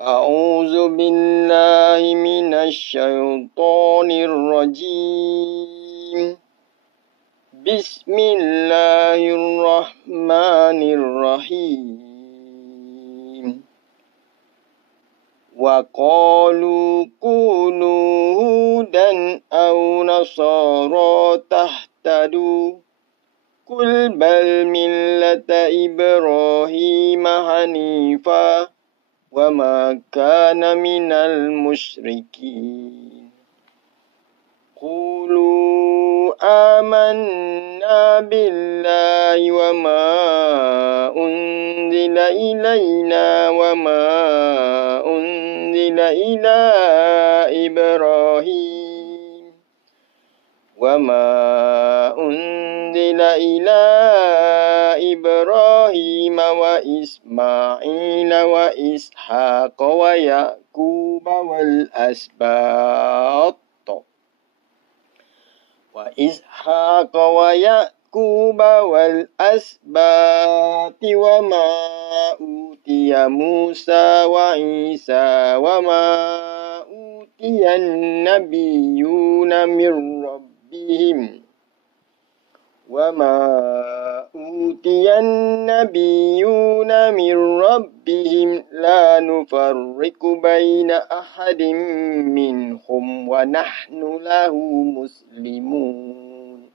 أعوذ بالله من الشيطان الرجيم. بسم الله الرحمن الرحيم. وقالوا كونوا هودا أو نصارى تهتدوا قل بل ملة إبراهيم حنيفا وما كان من المشركين. قولوا آمنا بالله وما أنزل إلينا وما أنزل إلى إبراهيم وإسماعيل وإسحاق ويعقوب والأسباط وما أوتي موسى وعيسى وما أوتي النبيون من ربهم لا نفرق بين أحد منهم ونحن له مسلمون.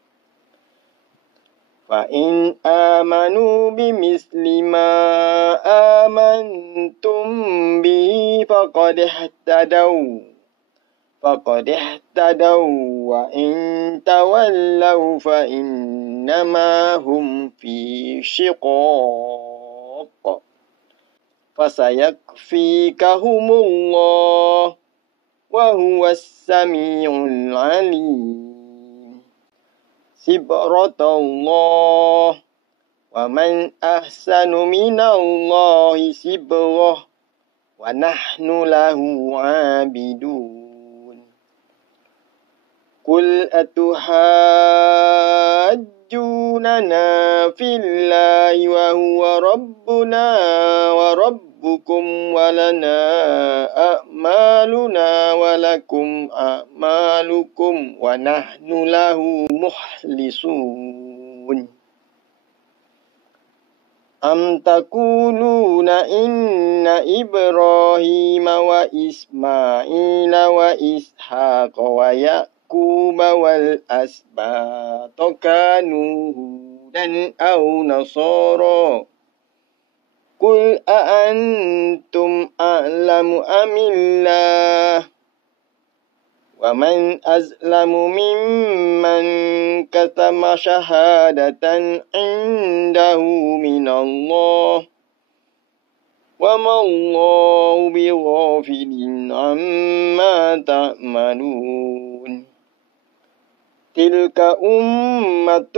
فإن آمنوا بمثل ما آمنتم به فقد اهتدوا وإن تولوا فإنما هم في شقاق فسيكفيكهم الله وهو السميع العليم. صبغة الله ومن أحسن من الله صبغة ونحن له عابدون. قل أتحاجوننا في الله وهو ربنا وربكم ولنا أعمالنا ولكم أعمالكم ونحن له مخلصون. أم تقولون إن إبراهيم وإسماعيل وإسحاق ويعقوب والأسباط كانوا هودا أو نصارى قل أأنتم أعلم أم الله ومن أظلم ممن كتم شهادة عنده من الله وما الله بغافل عما تعملون. تلك أمة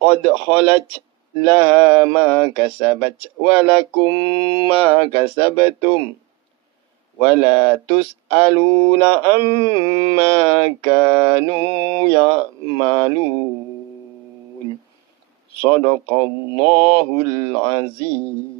قد خلت لها ما كسبت ولكم ما كسبتم ولا تسألون عما كانوا يعملون. صدق الله العظيم.